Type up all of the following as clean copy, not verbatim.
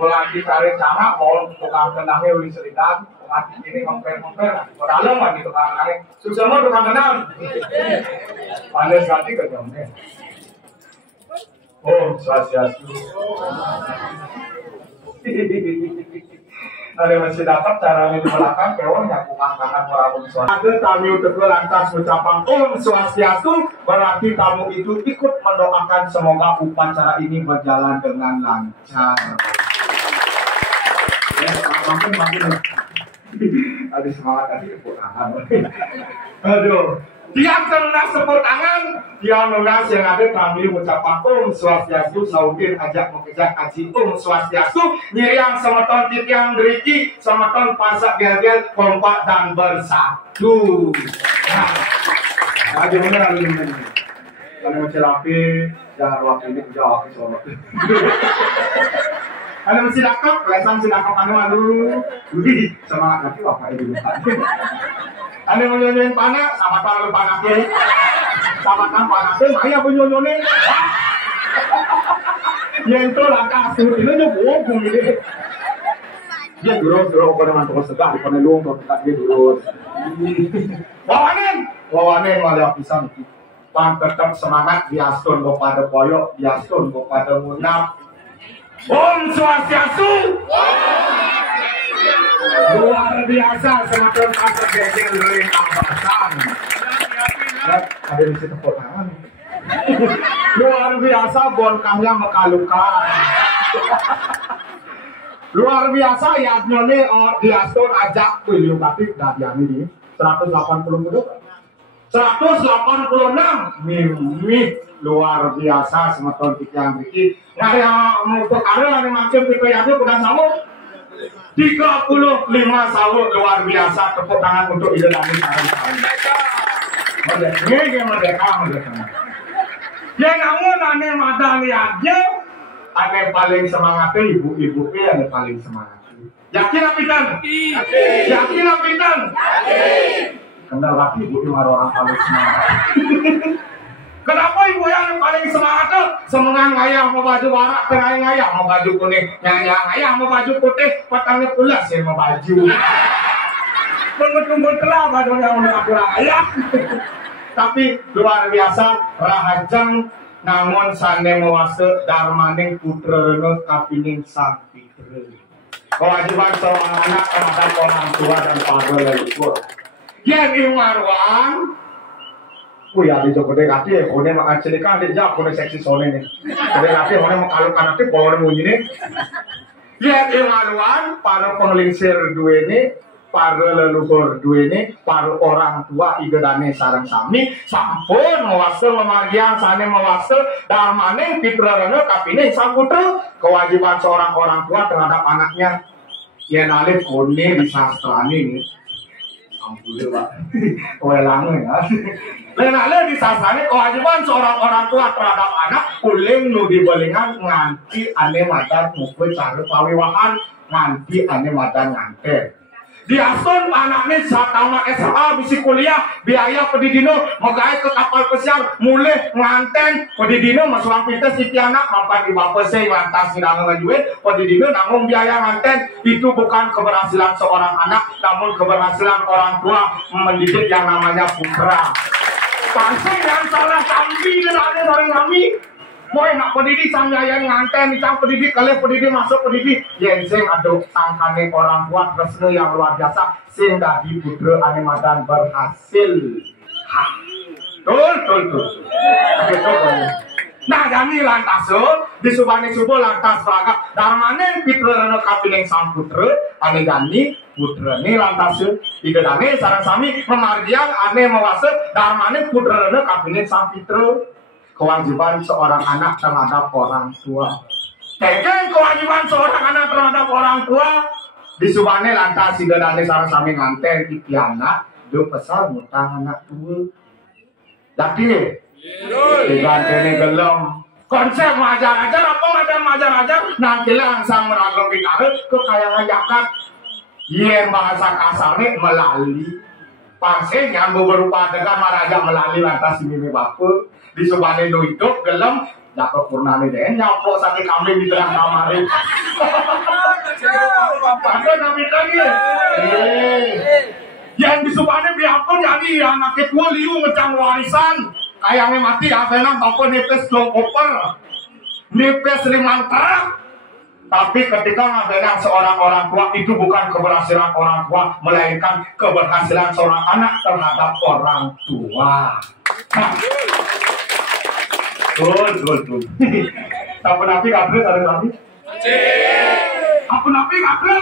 Mulai dicari cara mau tukang kenangnya uli seridan, mati ini ngomper-ngomper, berdalam lagi tukang kenangnya, susah mau tukang kenang, panas ganti ke jamnya. Oh, swastiastu. Ada masih dapat caranya di belakang, kewan yang bukan tangan orang swastiastu. Ada tamu teguh lantas ucapan Om Swastiastu, berarti tamu itu ikut mendoakan semoga upacara ini berjalan dengan lancar. Ya, makin ada semangat tadi tepuk tangan. Aduh, tiap telunas tepuk tangan, tiap telunas yang ada kami ucapan Om Swastiastu, saudir ajak mengejar aji Om Swastiastu, nyeriang semeton titiang deriki, semeton pasak gel-gel, kompak dan bersatu. Nah, aja mana lagi ini? Kalau macam rapi, jangan waktu ini jawab soal. Ada mesti dakap, lesan si dakap anu dulu, semangat nanti bapak ibu. Ada mau nyonyoin panas, sama tangan panasnya, sama tangan panasnya, maya pun nyonyoin. Yang itu langkah surut itu bohong ini. Dia durus pada mantuk segar, pada luang kalau tak dia durus. Wawanen malah pisang. Pang tetap semangat, biasun kepada poyok, biasun kepada munaf. Om Swastiastu. Luar biasa semakin kasar gejel dari ambasan. Ada di situ tepuk tangan. Luar biasa bonkahnya mekalukan. Luar biasa ya nyone diatur ajak tujuh tapi dah diami di 180 menit. 186 mimik luar biasa semeton tiang biki. Nah yang mau perkara yang macam kita yang itu udah sahur 35 sahur luar biasa. Tepuk tangan untuk ide kami sekarang. Merdeka. Ya namun aneh mata lihatnya, aneh paling semangatnya ibu-ibu yang paling semangat. Yakin apa Intan? Yakin apa Intan? Kendal laki ibu yang orang paling semangat. Kenapa ibu yang paling semangat tuh? Semangat ngayah mau baju warna, tengah ngayah mau baju kuning, ngayah mau baju putih, petangnya pulas ya mau baju. Tunggu kelapa dong yang udah aku ngayah. Tapi luar biasa rahajang namun sane mewase darmaning putra reno kapining sang pitra. Kewajiban seorang anak terhadap orang tua dan pada leluhur. Yang marwang Kuya di Joko de kate kone makan celika de ja kone seksi sone ne. De kate kone makaluk kanate kone munyi ya maluan para penglingsir dua ini, para leluhur dua ini, para orang tua igedane sarang sami sampun mewasta memargian sane mewasta darmane pitrarana kapine saputra kewajiban seorang orang tua terhadap anaknya yen alif kone di sastrani ini ampun Pak welang ya lain alif di sastrani kewajiban seorang orang tua terhadap anak uling nu dibelingan nganti ane madan mukul cara pawiwahan nganti ane madan nganter diasun anaknya saat tamat SMA bisi kuliah biaya pedidino megay ke kapal pesiar mulai nganten pedidino masuang pintes si anak mampan di bapak saya lantas tidak ngajuin pedidino nanggung biaya nganten itu bukan keberhasilan seorang anak namun keberhasilan orang tua mendidik yang namanya putra pasti yang salah sambil dan ada orang kami mau nak pendidik sambil nganten dicang pendidik kalian pendidik masuk pendidik yang sing aduk tangkane orang tua resmi yang luar biasa sing dadi putra ane madan berhasil betul nah jani lantasun di subane subuh lantas beragak darmane putra kapiling sang putra ane gani putra ni lantasun idane sarang sami memargian ane mewase darmane putra kapiling sang putra kewajiban seorang anak terhadap orang tua. Teken kewajiban seorang anak terhadap orang tua di subane lantas sidadane sareng sami nganten iki anak do pesal mutang anak tua. Laki digantene gelem konsep majar-ajar apa majar-ajar nanti langsung meragam kita kekayangan jakat yen bahasa kasarnya melalui pasien yang berupa dengan maraja melalui lantas ini bapak di subane nu hidup gelem jago purnane deh nyapok sakit kambing di dalam kamar apa kami lagi yang di subane biarpun jadi anak tua liu ngecang warisan kayaknya mati abenan toko nipis long koper nipis limang terak tapi ketika ngabenan seorang orang tua itu bukan keberhasilan orang tua melainkan keberhasilan seorang anak terhadap orang tua. Betul. Apa nabi kabel ada nabi? Apa nabi kabel?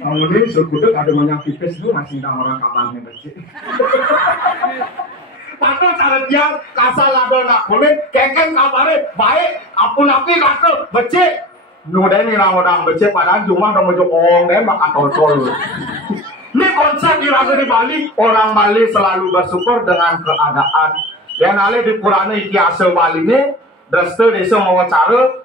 Kamu ini sekuduk ada banyak pipis itu masih ada orang kabarnya bersih. Tapi cara dia kasar lado nak kulit, kengkeng kabarnya baik. Apa nabi kabel bersih? Nudah ni orang bersih padahal cuma orang jokong deh makan tocol. Ini konsep dirasa di Bali, orang Bali selalu bersyukur dengan keadaan. Yang nale di Purana iki asal Bali ni, dreste desa mau cara,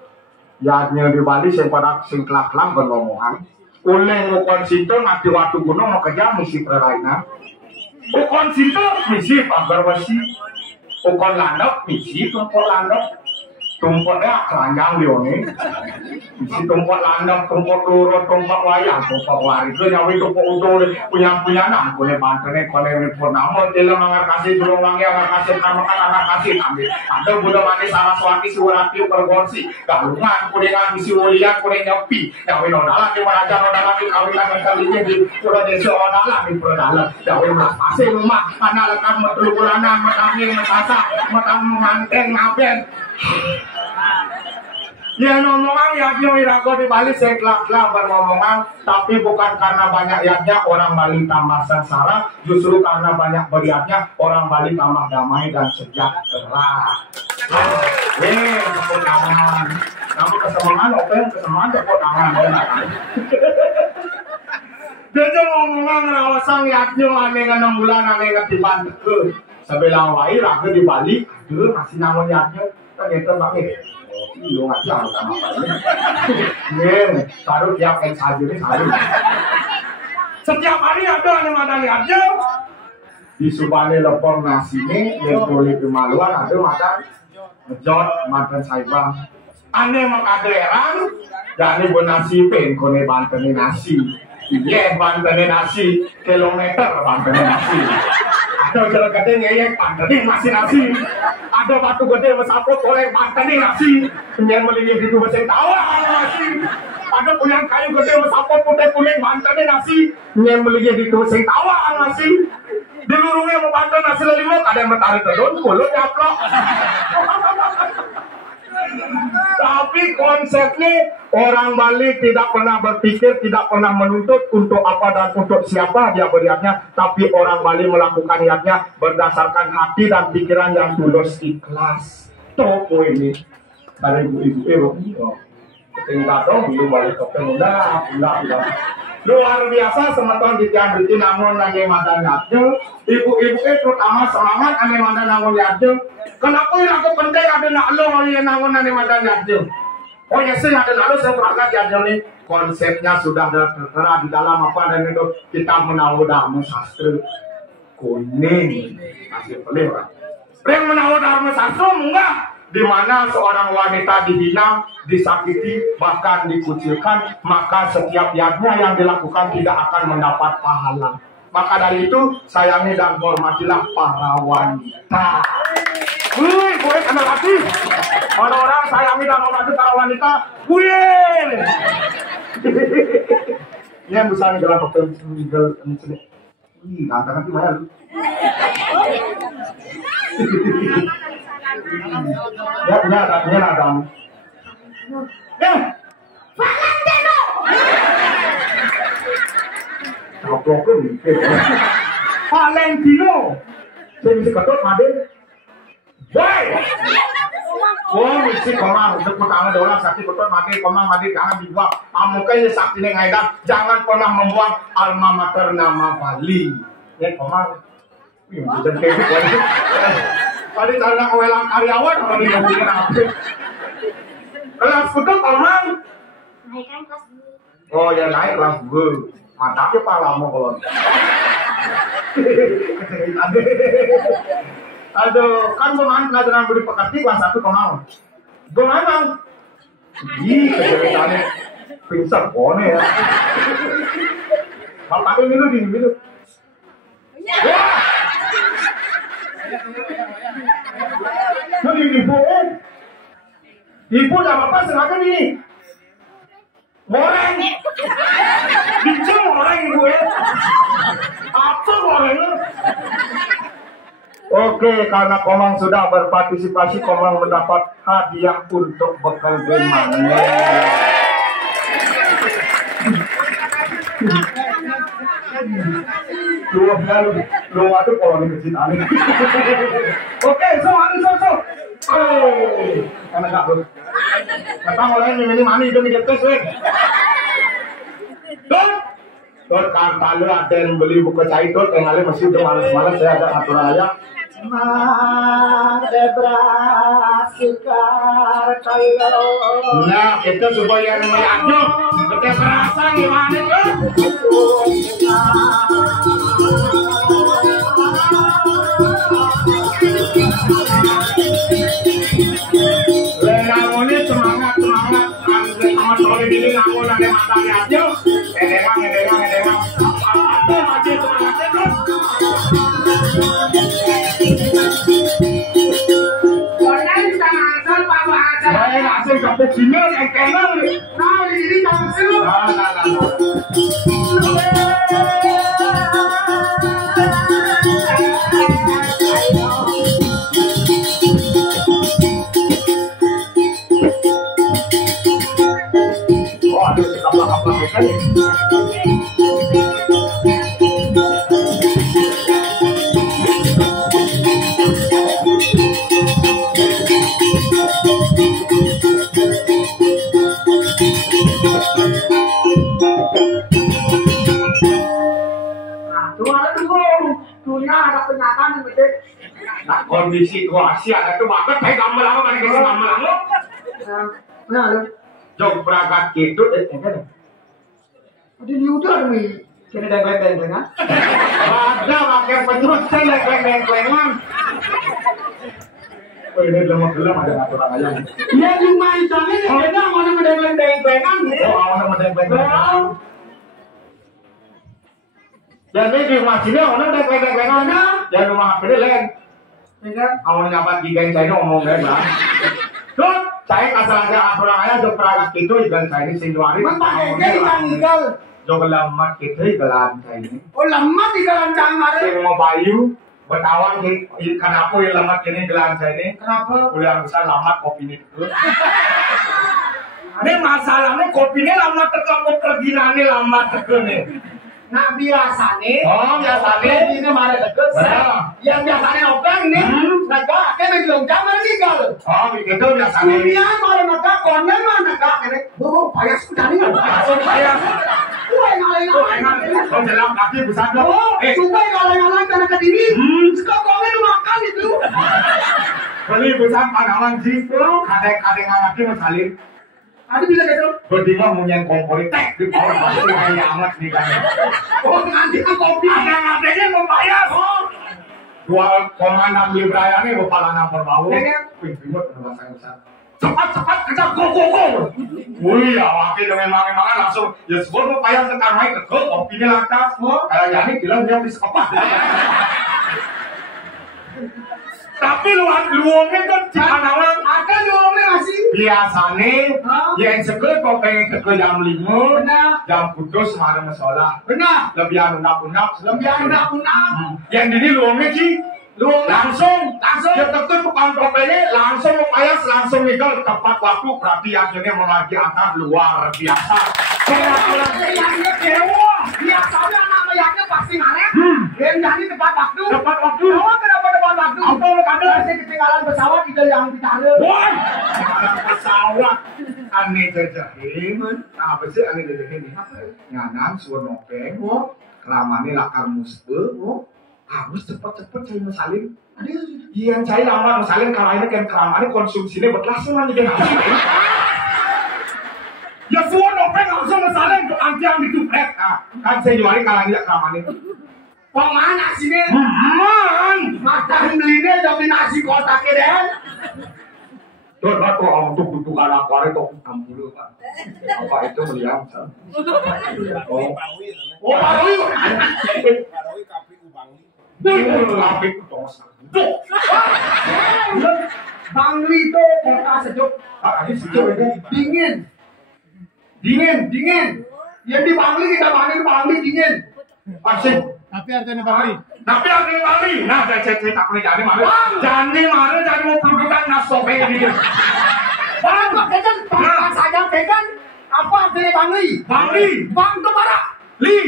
ya di Bali sing pada sing kelak-kelak berlomongan. Uleng ukon sinto ngati waktu gunung mau kerja misi perainan. Ukon sinto misi pagar besi. Ukon landap misi tumpuk landap. Tumpuknya keranjang lione. Misi tumpuk landap, tumpuk lurut, tumpuk wayang, tumpuk wari. Itu nyawi tumpuk utuh punya anak. Kone bantene, kone purnama. Jela mangar kasih julung wangi, mangar kasih namakan anak kasih. Ada budak manis Saraswati, Suwarati, Pergorsi. Galungan, kuningan, misi ulian, kuning nyepi. Nyawi nodala, di maraja nodala, di kawinan kalinya di pura desa nodala, di pura dalam. Nyawi masih rumah, mana lekat metululanan, metangin, metasa, metang manteng, ngaben. Ya ngomongan yaknya irago di Bali sekelak-kelak berngomongan tapi bukan karena banyak yaknya orang Bali tambah sengsara justru karena banyak beriaknya orang Bali tambah damai dan sejahtera. Tepuk tangan. Kamu kesemangan, oke kesemangan tepuk tangan. Dia ngomongan rawasan yaknya aneh 6 bulan aneh ngetiban ke sebelah wae raga di Bali aduh masih namun yaknya ternyata banget. Iya nggak tahu kenapa. Nih, baru tiap yang saja ini saja. Setiap hari ada yang ada aja. Di subane lepong nasi ini yang boleh kemaluan ada makan ngejot makan saibang. Ane makaderan, jadi nasi pen kone bantene nasi. Iya bantene nasi kilometer bantene nasi. Ada jalan gede ngeyek bantene nasi. Ada batu gede mesaput oleh bantene nasi. Penyen melingin itu beseng tawa nasi. Ada punya kayu gede mesaput putih kuning bantene nasi. Penyen melingin itu beseng tawa nasi. Dilurungnya mau bantu nasi lima, kadang bertarik terus, mulut nyaplok. Tapi konsepnya orang Bali tidak pernah berpikir, tidak pernah menuntut untuk apa dan untuk siapa dia beriatnya, tapi orang Bali melakukan niatnya berdasarkan hati dan pikiran yang tulus ikhlas. Toko ini dari ibu-ibu tinggal dong belum balik ke pemuda, luar biasa semeton di tiang beriti namun lagi madan ngajeng, ibu-ibu terutama semangat ane madan namun ngajeng. Kenapa ini aku penting ada nak lo yang namun ane madan ngajeng? Oh ya sih ada nak lo saya perangkat ngajeng nih. Konsepnya sudah tertera di dalam apa dan itu kita menahu dharma sastra kuning masih pelih orang. Yang menahu dharma sastra enggak? Di mana seorang wanita dihina, disakiti, bahkan dikucilkan, maka setiap yadnya yang dilakukan tidak akan mendapat pahala. Maka dari itu, sayangi dan hormatilah para wanita. Wih, gue kenal hati. Orang-orang sayangi dan hormati para wanita. Wih. Ini yang bisa ngejalan hotel ini. Wih, ganteng hati Maya lu. Ya, ada. Ya, Valentino. Valentino. Saya bisa ketut Made. Woi. Oh, mesti komang, untuk tangan dolar sakti ketut Made, komang Made jangan dibuang. Amukai sakti ning ngaidan, jangan pernah membuang alma mater nama Bali. Ya, komang. Wih, dan kayak gitu. Tadi cara kewelang karyawan orang ini yang bikin apa? Kelas betul komang. Naik kan kelas 2. Oh ya naik kelas 2. Mantapnya Pak lama kalau. Aduh, kan pemain pelajaran budi pekerti kelas 1 komang. Gimana? Ih, kejadiannya pingsan kone ya. Kalau pakai minum. Wah! Ibu udah apa sengaja nih goreng bincang goreng ibu ya apa gorengnya. Oke, karena Komang sudah berpartisipasi, Komang mendapat hadiah untuk bekal gimana. Lu aduh kalau di masjid aneh. Oke, so. Karena enggak boleh. Kata orang ini mani itu mikir tes weh. Dot kalau ada yang beli buku cai dot yang kali masih udah malas-malas saya ada atur aja. Nah, itu supaya melihatnya kita berasa gimana tuh? Lengannya semangat, sama sore ini namun ada matanya aja. Edengang. Apa aja semangatnya tuh? Saya langsung ke sini yang kenal. Nah, ini kamu sih. Nah. Oh, aduh, kapal kan ya. Nah, kondisi Kroasia itu banget kayak gambar apa kan kasih gambar lo. Nah, lo jog berangkat gitu kan. Udah diudah nih. Kena dengkleng kan? Ada pakai penyus dengkleng-dengklengan. Oh, ini udah mau gelap ada aturan aja. Ya cuma ini beda mau sama dengkleng-dengklengan. Oh, sama dengkleng-dengklengan. Jadi di rumah sini orang dengkleng-dengklengan ada. Jangan rumah HP lain. Awalnya nyapat gigain saya ngomong kan lah. Tuh, saya kasar aja aturan aja untuk perangkat itu ikan saya ini Sinduari. Mentang ikan tinggal. Jo lemah kita gelan ini. Oh lemah di galancang ada. Sing mau bayu bertawan kenapa yang lemah ini gelan ini? Kenapa? Udah bisa lambat kopi ini. Ini masalahnya kopinya lama terkabut terginane lama terkene. Nah biasanya. Oh biasanya. Ini mana deket. Yang biasanya openg nih. Naga kena bilang jangan tinggal. Oh begitu biasanya. Dunia malah naga konen mah naga kene. Bobo payah sudah nih. Langsung payah. Kue ngalengan. Kau jalan kaki besar dong. Coba ngalengan karena kediri. Sekarang konen makan itu. Beli besar panawan jitu. Kadang-kadang lagi mesalin. Ada bisa gitu. Berdua munyen kompor tek di bawah pasti kayak amat nih kan. Oh nanti kan kopi. Ada mau bayar. 2,6 libraya nih kepala nomor bau. Pintu bahasa besar. Cepat kejar go. Wih ya wakil memang langsung ya sebut mau bayar sekarang naik ke kopinya lantas. Kayak yani bilang dia bisa kepas. Tapi luangnya kan Cikanawan ada luangnya masih. Biasanya yang seger kau pengen ke jam 5 Benar. jam kudus ada masalah. Benar. Lebih unak-unak. Yang ini luangnya sih langsung dia tekun bukan kopenya langsung mengayas langsung legal tepat waktu berarti akhirnya mengaji antar luar biasa. Yang dewa biasanya anak ayahnya pasti ngaret. Yang jadi tepat waktu. Oh kenapa tepat waktu? Apa lo kada? Masih ketinggalan pesawat itu yang ditahan. Wah, pesawat aneh jajahin. Apa sih aneh jajahin ini? Nyanan suar nopeng. Kelamane lakar musbe. Harus cepet-cepet saya mesalin. Yang saya lama mesalin kalau ini kan keramane konsumsinya berlangsung aja kan. Ya suar nopeng langsung mesalin ke antiang dituprek. Kan saya jualin kalau ini keramane. Pemana sini? Makan belinya jadi nasi kotak deh. Tuh, untuk butuhkan akuari tuh 60 Pak. Apa itu melihat? Oh, Bangli. Bangli tos. Bangli itu kota sejuk. Ini sejuk itu Dingin. Yang di Bangli kita Bangli dingin. Pasti. Tapi artinya Bangli. Nah, saya cerita aku nih jadi mana? Jadi mau produkan nasobe ini. Bang, kan saja kan apa artinya Bangli? Bang itu mana? Li.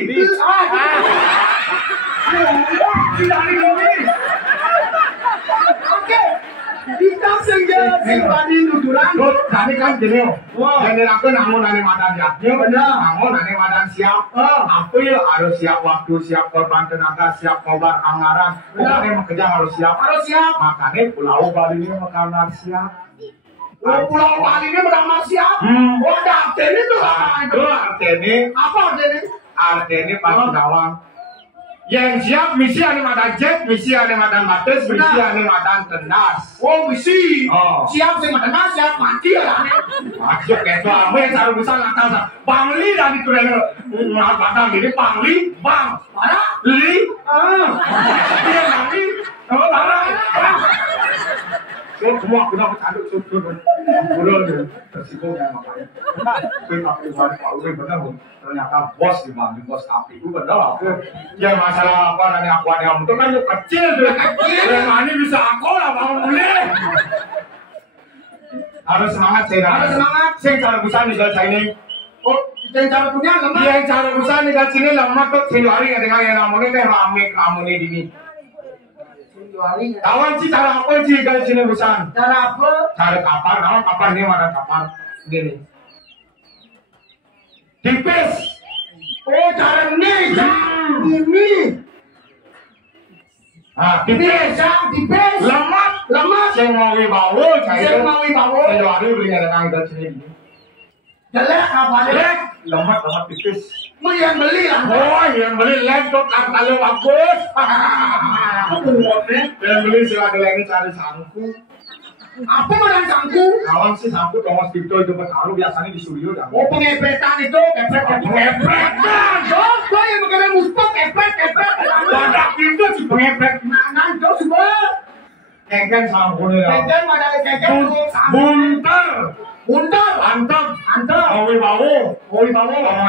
Oke. Kita sengaja tadi nuduran. Tadi kan gini, jadi aku namun nani madan ya. Namun nani madan siap. April harus siap waktu, siap korban tenaga, siap korban anggaran. Pokoknya bekerja harus siap. Makanya Pulau Bali ini makanan siap. Pulau Bali ini beramal siap. Ada artinya tuh. Artinya apa artinya? Artinya Pak Gawang. Yang siap misi ane madan jet, misi ane madan mates, misi ane madan tenas. Oh misi. Siap sih madan siap mati ya. Masuk kayak apa yang cari besar atas. Bangli dari tulen batang ini Bangli, Bang. Mana? Li. Dia Bangli. Oh, barang. Semua aku dapat aduk susun. Bulan resikonya makanya. Tapi kalau benar ternyata bos di Bangli, bos api itu benar. Ya masalah apa nanti aku ada yang itu kan yuk kecil tuh. Yang ini bisa aku lah mau boleh. Harus semangat saya. Saya cara besar nih saya ini. Oh, yang cara punya lemah. Yang cara besar nih dari sini lemah tuh saya hari dengan yang namanya teh rame nih di sini. Kawan sih cara apa sih dari sini besar? Cara apa? Cara kapal, kapal ini ada kapal gini. Tipis. Oh, cara ini. Tipis. Lemak. Saya mau wibawa. Saya hari beli dengan dari sini. Jelek apa jelek? Lemak tipis. Yang beli lah. Oh, yang beli laptop kartalnya bagus. Yang beli silakan lagi cari sangku. Apa modal sangku? Kawan sih sangku Thomas Victor itu bertaruh biasanya di studio dah. Oh pengepretan itu, pengepretan. Oh, gua yang mengenai muspok, epret. Badak itu si pengepret. Nanti semua. Kengken sangku nih. Kengken modal kengken. Bunter. Bunter. Mantap. Antara. Owi bawo.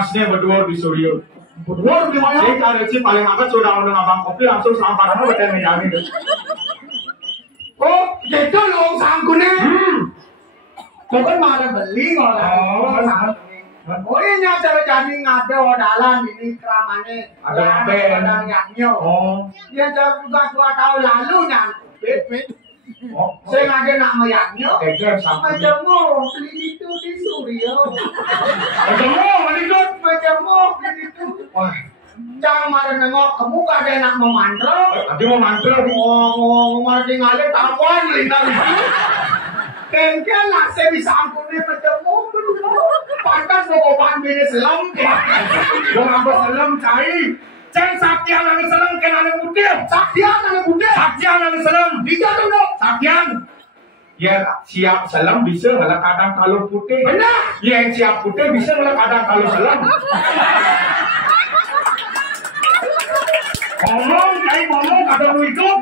Masnya berdua di Suryo. Berdua di mana? Saya cari sih paling apa sudah undang abang kopi langsung sampah apa betul menjamin. Oh, gitu loh sangkune. Kau kan malah beli orang. Oh ini cara jadi ngade dalam ini keramane. Ada yaknya. Oh. Dia juga 2 tahun lalu saya ngade nak mayaknya. Macam mau beli itu di Suryo. Macam mau beli itu. Jangan marah nengok kamu gak ada enak mau mantra. Tapi mau mantra. Marah tinggalin tapuan lintang itu. Kengkel lah saya bisa ampunnya macam mau. Pantas mau kopan bini selam. Mau apa selam cai. Ceng saktian ada selam kena ada putih. Saktian ada selam. Bisa tuh dong. Saktian. Ya siap selam bisa ngelak kadang kalau putih. Benar. Yang siap putih bisa ngelak kadang kalau selam. Ngomong kata lu hidup.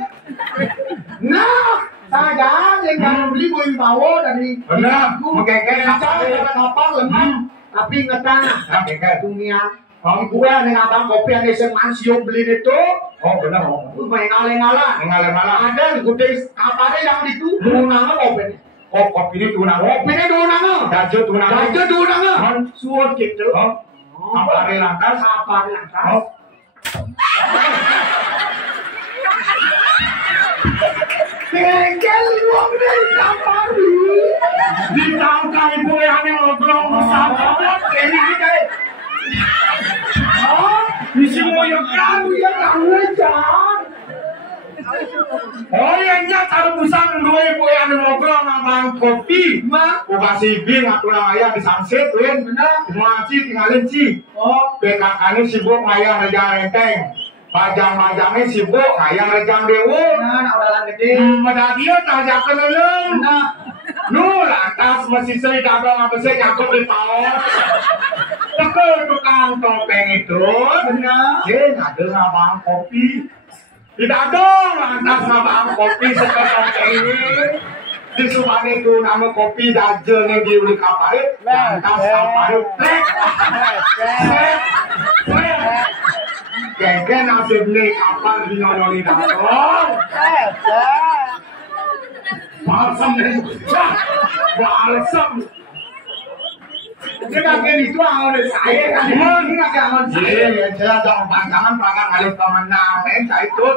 Nah, saya yang jangan beli buih bawo dari benar. Mengkeke kapal lemah. Tapi ngetan. Mengkeke Dunia. Gue yang abang kopi yang SMA siok beli itu. Oh benar. Lu main ngalah-ngalah. Ada gede kapalnya yang itu. Tunangan kopi. Oh kopi ini tunangan. Kopinya tunangan. Dajo tunangan. Suot gitu. Kapalnya lantas. Kengkel uang dari kapal. Ditangkap ibu yang ngobrol bersama. Ini kita. Isi moyokan. Ya kamu jangan. Oh iya cara busang dua ibu yang ngobrol sama kopi. Kasih bin aturan ayah disangsit win. Semua ci tinggalin ci. PKK-nya sibuk ayah rejang renteng. Pajang-pajangnya sibuk ayah rejang dewu. Orang gede. Pada dia tajak keleleng. Nu lantas masih sering dagang apa sih cakep di tahun. Tekel tukang topeng itu. Benar. Ada ngabang kopi. Tidak dong, lantas ngabang kopi seperti ini. Di Subang itu nama kopi dajelnya di uli kapal. Lantas kapal trek. Kengke nasib nih kapal di nyonoli datang. Balsam nih. Balsam. Dia kaget itu awal saya kan. Ini kaget awal saya. Iya, saya jangan panjangan pakai kali pemenang. Saya itu.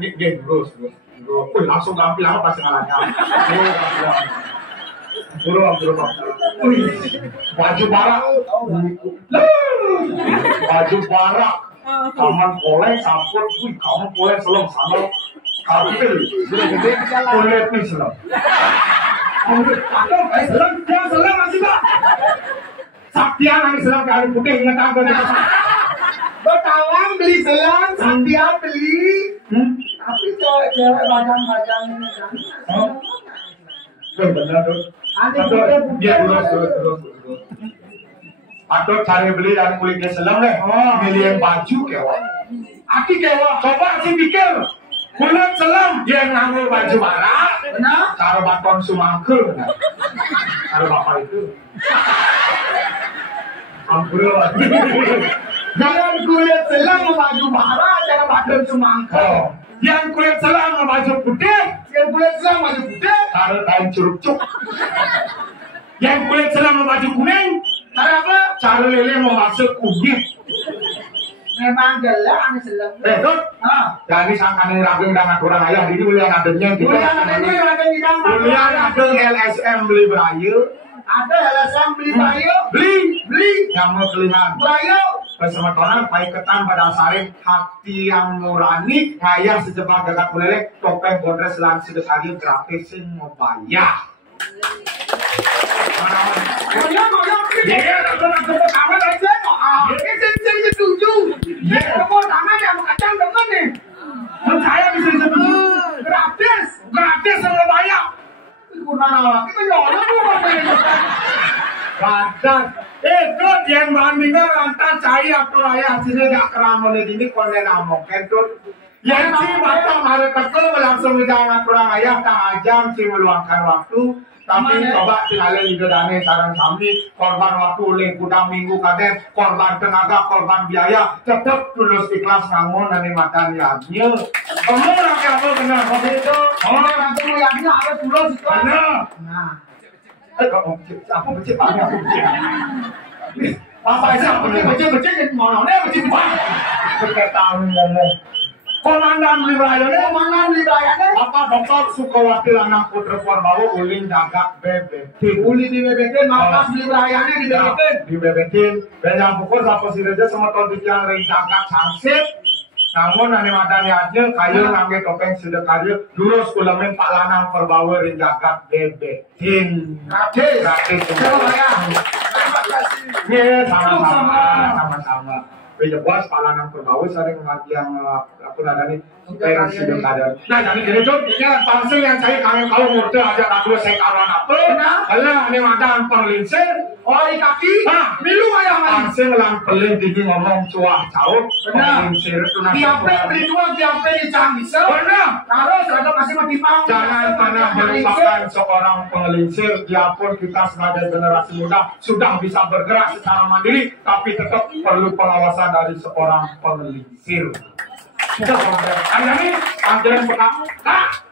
Ini game terus. Langsung gampil apa pasti ngalahnya. Buru. Baju barak. Taman boleh sampur. Kamu boleh selom sama. Kapil. Boleh nih selom. Atau selam, jangan selam masih pak. Saktian yang selam kali putih ngetang ke depan. Bertawang beli selang, Saktian beli. Tapi cewek bajang-bajang ini kan. Benar tuh. Dia terus. Atau cari beli dari kulitnya selam deh. Milih baju kewa. Aki kewa, coba sih pikir. Kulit selam yang ngambil baju barak. Benar? Cara baton sumangke. Cara bapak itu. Ampun. Jangan kulit selang baju barak, cara baton sumangke. Yang kulit selang baju putih. Yang kulit selang baju putih. Cara kain curug-cuk. Yang kulit selang baju kuning. Cara apa? Cara lele mau masuk kunyit. Memang jelas ane selang. Betul. Jadi sangkane rageng dengan kurang ayah ini mulia adanya. Mulia ada LSM beli bayu. Ada LSM beli bayu. Beli. Yang mau kelihan. Bayu. Bersama tonan paiketan pada saring hati yang nurani ngayang sejebak gagak meleleh topeng bodres lan sedekali gratis sing mau bayar. Iya, aku kawan aja kok. Ini setuju. Ya, kamu tangan yang kacang dengan nih. Saya bisa setuju. Gratis sama bayar. Kurang awak kita nyolong tuh. Badan. Itu yang bandingkan lantas saya atau ayah hasilnya gak keramun ini konen amok kentut. Yang si batang hari tekel langsung jangan kurang ayah tak ajam si meluangkan waktu. Tapi coba tinggalin idodane sarang sami korban waktu ling kudang minggu kaden korban tenaga korban biaya tetap tulus ikhlas ngamun nani makan yanya. Kamu laki apa benar seperti itu? Oh nanti yanya ada tulus itu. Benar. Nah. Kamu aku becik pak aku becik. Apa sih becik mau nih becik pak. Berkata ngomong. Komandan wilayahnya Bapak Dr. Sukawati Lanang Putra Purbawa ulin jaga BBT. Uli di BBT, markas wilayahnya di BBT. Dan yang pukul sapa sireja sama tahun yang ring jaga sangsit. Namun nani madani aja kayu ngangge topeng sudah kayu lurus kulamin Pak Lanang Purbawa ring jaga BBT. Gratis. Terima kasih. Iya, sama-sama. Beja bos Pak Lanang Purbawa sering yang aku nadani supaya sudah ada. Nah jadi gini tuh, ini langsung yang saya kalau murte aja aku saya kawan apa? Alah ini madang penglinsir, oh di kaki. Nah, milu ayam langsung lang pelih digi ngomong cuah caut. Penglinsir itu nanti. Tiapnya beli dua, tiapnya dicang bisa. Benar. Harus ada masih mau. Jangan pernah melupakan seorang penglinsir. Biarpun kita sebagai generasi muda sudah bisa bergerak secara mandiri, tapi tetap perlu pengawasan dari seorang penglinsir. Anda nih panggilan pertama, kak.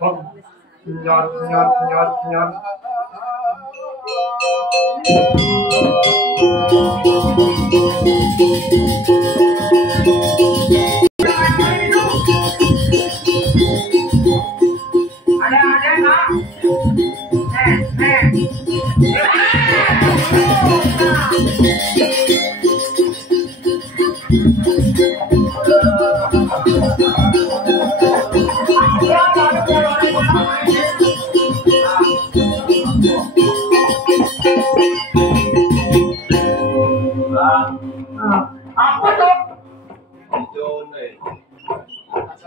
Nyot. Ada kak. Apa tuh?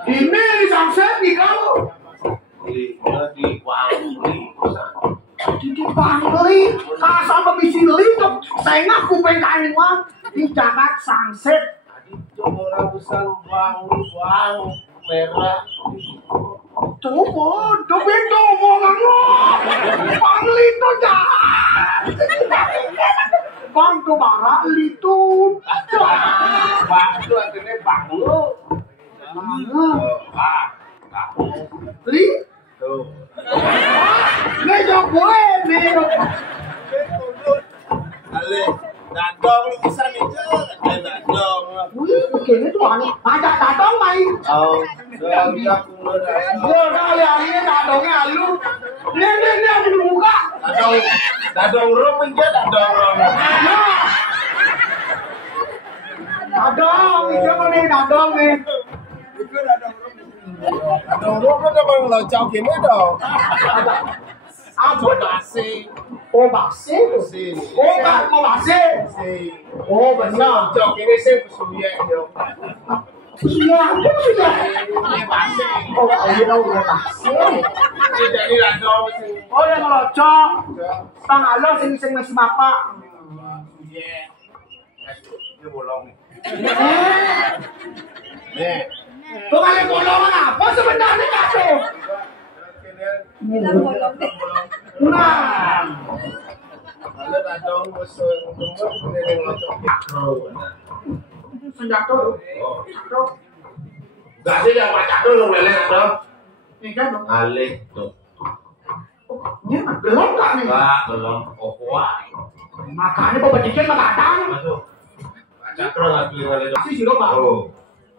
Ini di Samset nih kamu. Di Bangli, kasar berbisili tuh. Saya nggak kuping kain wah di Jakarta Samset. Orang besar bang merah. Tuh, itu omonganmu. Bangli tuh jahat. Bang tuh marah itu. Bang itu artinya bang lu. Li? Tuh. Nggak jauh boleh nih. Ale, dadong lu bisa nih dadong. Wih, begini tuh aneh. Ada dadong main. Oh, udah kuno dah. Gua kali ini dadongnya halu. Ini aku buka. Dadong rum aja dadong rum. Dadong, itu mana dadong nih? Dadong rum kan bang locok gini dong. Apa basi? Oh basi? Oh kan mau basi? Oh benar. Locok ini sih suya yo. Suya apa suya? Ini basi. Oh iya basi. Ini jadi dadong sih. Oh yang locok. Pangalo sing masih bapak. Iya. Ini bolong nih. Nih. Tuh kalian bolongan apa sebenarnya kamu? Nah. Kalau dadong musuh tunggu ini locok. Senjata. Gak sih yang macam dulu melek atau? Ini kan dong. Alih tuh. Ini belum tak nih? Wah, belum. Oh, wah. Makanya pembedikan makadang. Aduh. Macam terus nggak beli ngalih. Kasih sirup pak. Oh.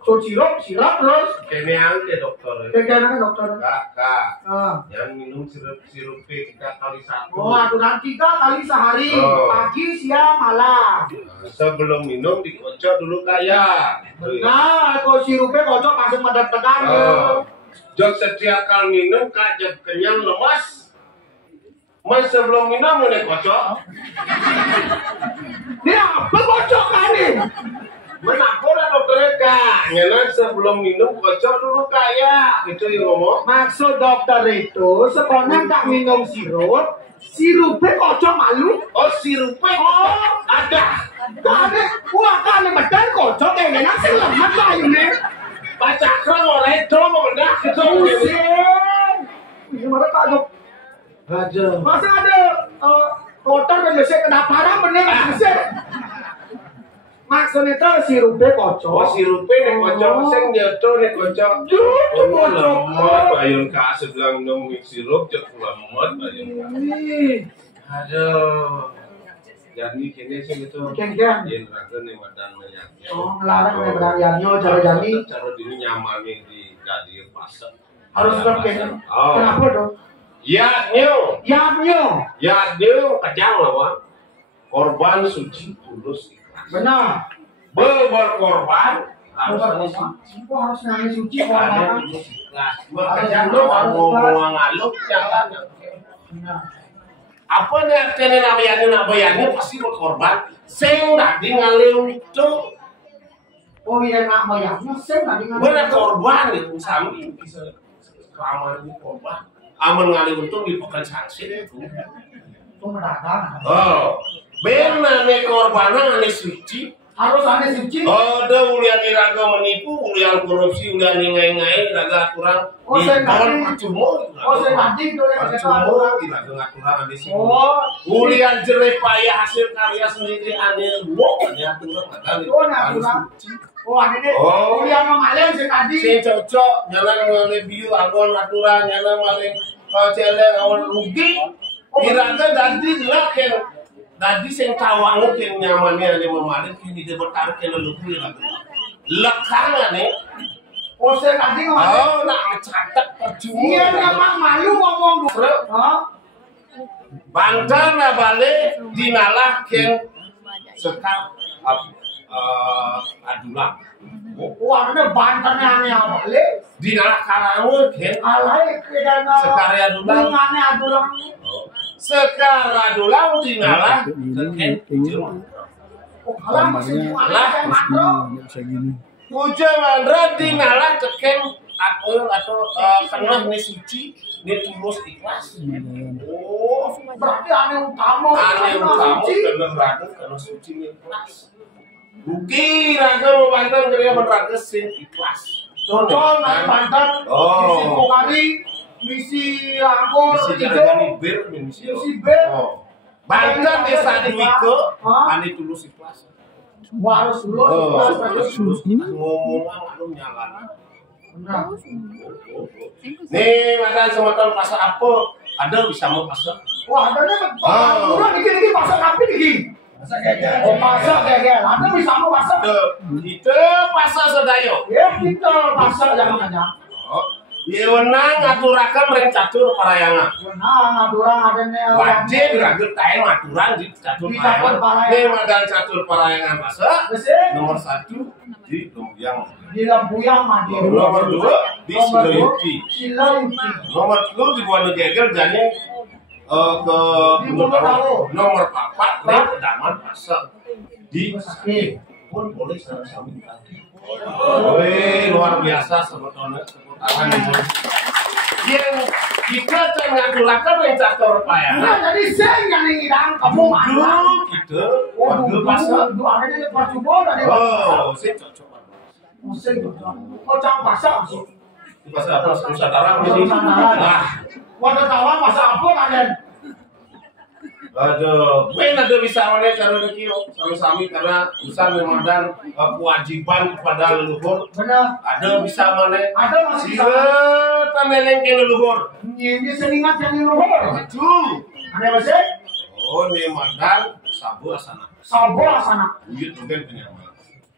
So sirup terus. Kemeang ke dokter. Kegiatan dokter. Kak. Yang minum sirup 3 kali 1. Oh, aturan 3 kali sehari. Oh. Pagi, siang, malam. Sebelum minum dikocok dulu kayak. Nah, kalau sirupnya kocok langsung mendetekan. Oh. Jok setiap kali minum kak jam kenyang lemas. Mas sebelum minum mulai kocok. Dia apa kocok kali? Menapa lah dokter kak? Nyana sebelum minum kocok dulu kayak gitu ya ngomong. Maksud dokter itu sebenarnya tak minum sirup, sirupnya kocok malu. Oh sirupnya? Oh ada. Ada. Wah kan betul kocok kayaknya nasi lemak lah ini. Baca kan oleh itu mau dah gitu. Pusing. Ini mana kak dok? Aduh. Masa ada motor dan biasanya kena parah bener bisa. Maksudnya itu sirupnya kocok. Oh, sirupnya nih kocok, sing nyetor nih kocok. Itu kocok. Lemot, bayun kak sebelang minum sirup, jauh lemot bayun kak. Aduh. Jadi kini sih itu. Keng-keng. Yen raga nih wadan menyaknya. Oh, ngelarang nih berangyanyo, cara jani. Cara dini nyamannya di gadir pasar. Harus keng. Oh. Kenapa dong? Yadnyo kejang lawan. Korban suci tulus ikhlas. Benar. Berkorban harus suci. Harus nangis suci Ada orang. tulus ikhlas. Bekerja ngomong ngaluk jalan. Apa nih artinya nabayani pasti berkorban. Sing tadi ngaliw itu. Oh iya nak bayarnya sen tadi nggak. Benar korban itu sami bisa kelamaan ini korban. Aman ngaliw itu dipakai sanksi itu. Itu mendadak. Oh, benar nih korbanan ane suci. Harus aneh suci. Oh, dah ulian iraga menipu, ulian korupsi, ulian ngai-ngai, iraga kurang. Oh, saya tadi. Percuma. Oh saya tadi itu yang kita Percuma, iraga nggak kurang ane sih. Oh, Ulian jerih payah hasil karya sendiri ane luok, ane kurang nggak oh nak kurang. Oh aneh deh. Oh. Kuliah sama Malen saya tadi. Sing cocok, nyala ngale biu, agon aturan, nyala maling celeng awan rugi. Iraga dadi lah kan. Dadi sing tawangu ken nyamannya ane memalin ken di bertaruh ken leluhur iraga. Lekang ane. Oh saya tadi ngomong. Oh, nak mencatat percuma. Iya memang malu ngomong dulu. Hah? Bantan na balik dinalah ken sekar adulang. Wah ini bantannya aneh apa le? Dinalah karangu ken Alay kedana. sekar adulang. Aneh adulang. Sekar adulang dinalah ken ujung. Oh kalah masih Lah, kayak makro. Ujung mandra dinalah teken atau kena ni suci ni tulus ikhlas. Oh, Berarti aneh utama. aneh utama kena raga kena suci ni ikhlas. Rugi raga mau bantan kerja berraga sin ikhlas. Cocok nanti bantan. Oh. Misi Pokari. Misi Angkor. Misi Hijau. jalan bir misi. Misi bir. Oh. Bantan desa Dwiko, Hah? ane tulus ikhlas. Wah harus dulu. Tulus ngomong anu nyala. Benar. Nih, makan sematan pasar apa? Ada bisa mau pasar? Wah adanya kurang dikit pasang api dikit. Oh pasang kayak ada bisa mau pasang. Itu pasar sedayo. Ya kita pasang jangan-jangan. Oh, iya wenang ngaturakan rencatur parayangan. Nah, aturan adanya Wajib ragu tayo aturan di catur Di catur parayangan. parayangan. Nih, makan catur parayangan pasar. Bersih. Nomor 1 di Lumbuyang. Di Lembuyang mati. Nomor 2 di Siloyuki. Siloyuki. Nomor 3 di Buana Geger jadi ke Gunung Karo. Nomor 4 di Pedaman Pasar. Di Oke. pun boleh sama-sama. Wih, luar biasa sebetulnya sebutangan itu. Yang kita ngaturakan rencatur Nah, parayangan. jadi saya yang ngidang kamu mana? Gitu, warga pasar. Dua adanya percuma tadi. Oh, saya cocok. Musim cocok. Oh, cang pasar sih. Di pasar apa? Nusantara ini. Nusantara. Nah, Warga kawan pasar apa kalian? aduh, ben ada bisa mana cara nikio sami-sami karena usaha memadang kewajiban kepada leluhur. Benar. Ada bisa mana? Ada masih bisa. Sila neleng ke leluhur. Ini seningat yang di luar. Itu. Ada masih? Oh, ini madang sabu asana. Sabor sana. Buyut mungkin penyaman.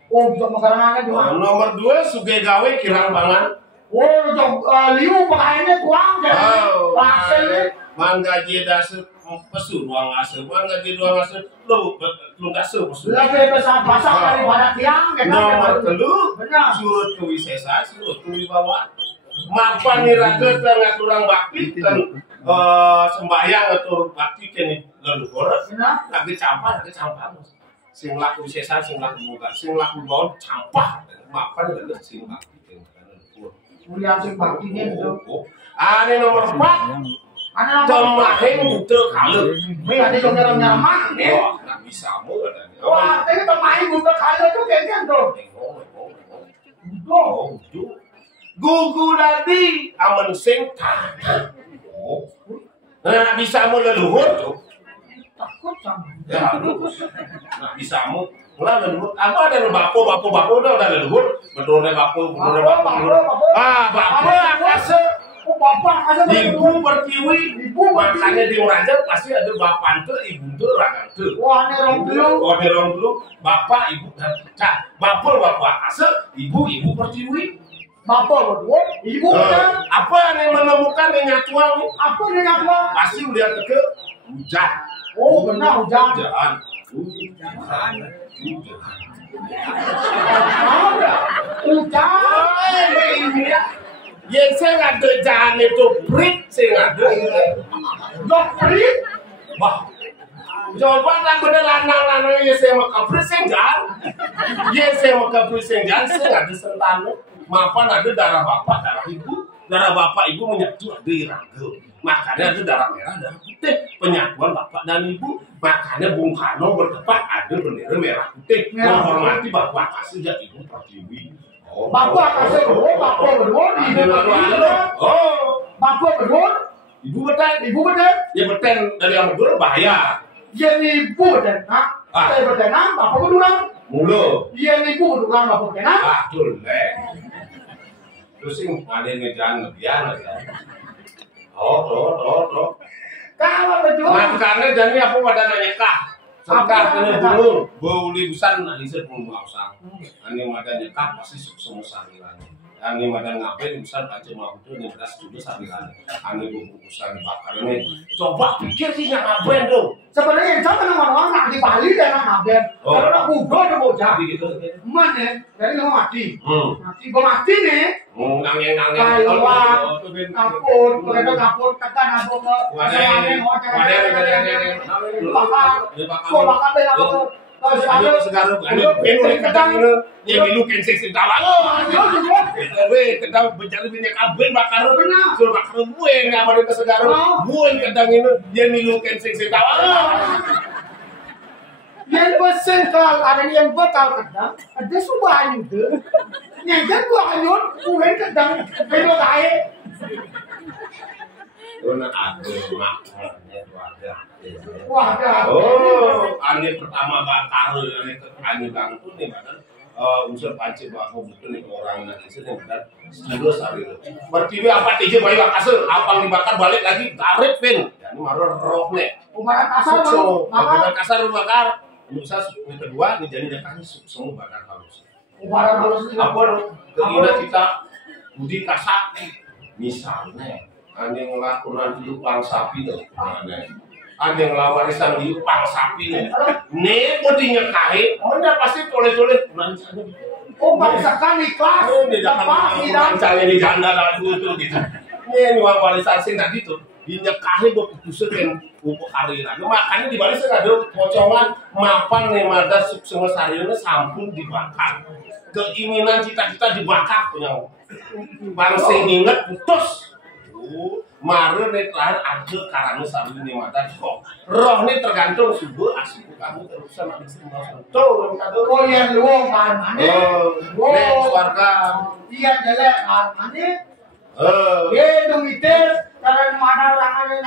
Oh, untuk makanannya juga. Nomor 2 suge gawe kirang bangan. Oh, untuk liu pakaiannya kurang jadi. Oh, Hasilnya. manggaji dasar pesu ruang asuh, manggaji ruang asuh lu asuh pesu. Lebih besar pasang daripada tiang. Nomor 3 Benar. surut kewisesa, surut kewibawa. Mapan nih raga tengah kurang bakti dan sembahyang atau bakti kini leluhur. Benar. Lagi campur. Sing laku wisesa, sing laku muka, sing laku bawon campur. Mapan nih sing bakti kini leluhur. Mulia sing baktinya itu. Ane nomor 4. Ana Temahing butuh kalau. Ini ada yang nyerang-nyerang nih. Wah, nggak bisa mau ada. Wah, ini pemain butuh kaya tuh kayaknya tuh. Gugu tadi aman sing tanah. Nah, bisa mau leluhur tuh. Takut sama. Ya, nah bisa mau. Lah leluhur. Apa ada bapo udah leluhur. Bedone bapo. Ah, bapo akase. Oh, bapak aja Ibu bertiwi, makanya di Raja pasti ada bapak tuh, ibu tuh, raga tuh. Wah, ini orang dulu, bapak, ibu, bapak akase, ibu bertiwi. Bapak berdua, ibu kan? Apa yang menemukan yang nyatuan? Apa yang nyatuan? Pasti udah ke hujan. Oh, benar hujan. Hujan. Yang saya nggak ada jalan itu break, saya nggak ada. Dok break? Wah, coba lah bener lanang yang saya mau kabur senggan. Yang saya mau kabur senggan, saya nggak ada sentanu. Mapan ada darah bapak, darah ibu menyatu ada irangga. Makanya ada darah merah, darah putih. Penyatuan bapak dan ibu. Makanya Bung Karno bertempat ada bendera merah putih. Menghormati bapak kasih dan ibu Pertiwi. Bapak kasih bapak berdua, ibu berdua. Oh, bapak berdua, ibu beten. Ya beten dari yang berdua bahaya. Yang ibu beten, saya beten, bapak berdua. Mulu. Yang ibu berdua, bapak beten. Betul deh. Terus sih ada yang ngejalan ngebiar aja. Oh. Kalau berdua. Makanya jadi apa pada nanya kah? Sekar kena dulu, boleh besar nanti saya pun mau usang. Ani madan nyekap pasti semua sariran. Ani madan ngapain besar aja mau itu yang beras dulu sariran. Ani bungkusan bakar ini. Coba pikir sih nggak ngapain tuh. Sebenarnya yang sama orang nak di Bali dan nak ngapain. Kalau nak budo ada bocah. Gitu. Mana? Dari lo mati. Mati, gua mati nih. Nangeng. Kapur, mereka kapur kata nabok ke. Sekarang ada kadang ini yang milu kensing sentalang. Kadang berjalan minyak kabel bakar benar. Suruh bakar bueng nggak ada kesegaran. Bueng kadang ini yang milu kensing sentalang. Yang bersengkal ada yang bakal kadang ada subah itu. Yang jago anyun bueng kadang belok air. Karena ada makannya warga. Wah, ane pertama bakar, ane kangkung nih kan unsur panci baku betul nih orang nanti sih nih kan sedulur sari. Bertiwi apa tiga bayi bakasel, apang dibakar balik lagi tarik pin. Ini maror roh nih. Umaran kasar Umaran kasar bakar. Bisa yang kedua nih jadi dekatnya semua bakar halus. Umaran halus ini apa? Keinginan kita budi kasar. Misalnya ane ngelakukan dulu pang sapi tuh. Ada yang lawarisan di pang sapi nih. Nih mau dinyekahin, udah pasti toleh-toleh rancanya. Oh, bangsakan ikhlas. Dia jangan rancanya di janda lah gitu. Nih warisan sing tadi tuh dinyekahin buat putusin pupuk hariran. Makanya di balik ada pocongan mapan nih mada semua sarirannya sampun dibakar. Keinginan cita-cita dibakar punya. Bangsa inget putus. Maru nih terakhir ada karena sari ini mata kok roh nih tergantung subuh asubuh kamu terusan ada semua tuh oh yang lu kan ane warga iya jelek kan ane dia dong itu karena mana orang